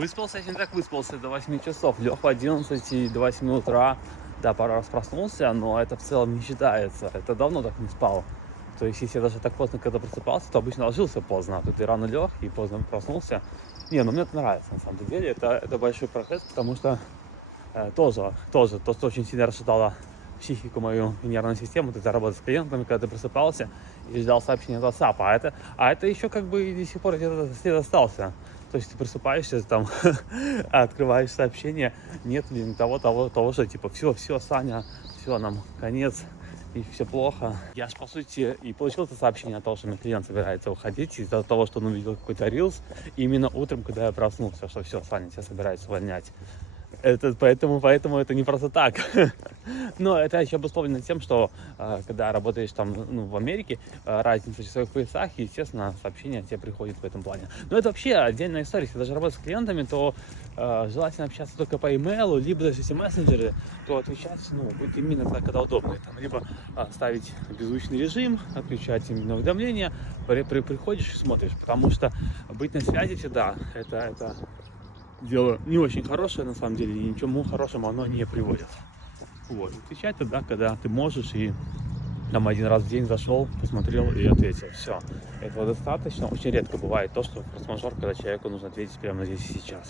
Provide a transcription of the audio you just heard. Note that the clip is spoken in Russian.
Выспался, я не так выспался до 8 часов. Лег в 11 и до 8 утра. Да, пару раз проснулся, но это в целом не считается. Это давно так не спал. То есть, если я даже так поздно, когда просыпался, то обычно ложился поздно. А тут и рано лег, и поздно проснулся. Не, ну мне это нравится, на самом деле. Это большой прогресс, потому что тоже то, что очень сильно расшатало психику мою и нервную систему, это работа с клиентами, когда ты просыпался и ждал сообщения от WhatsApp. А это еще как бы до сих пор где-то след остался. То есть ты просыпаешься, там, открываешь сообщение, нет того, что типа все, Саня, все, нам конец, и все плохо. Я ж, по сути, и получил это сообщение о том, что мой клиент собирается уходить из-за того, что он увидел какой-то рилс именно утром, когда я проснулся, что все, Саня, тебя собираются увольнять. Поэтому это не просто так. Но это еще обусловлено тем, что когда работаешь там, в Америке, разница в часовых поясах, и, естественно, сообщения тебе приходят в этом плане. Но это вообще отдельная история. Если даже работать с клиентами, то желательно общаться только по имейлу, либо даже если мессенджеры, то отвечать, будет именно тогда, когда удобно. Там, либо ставить беззвучный режим, отключать именно уведомления, приходишь и смотришь. Потому что быть на связи всегда, это дело не очень хорошее, на самом деле, и ничему хорошему оно не приводит. Вот, отвечать тогда, когда ты можешь, и там один раз в день зашел, посмотрел и ответил. Все, этого достаточно. Очень редко бывает то, что форс-мажор, когда человеку нужно ответить прямо здесь и сейчас.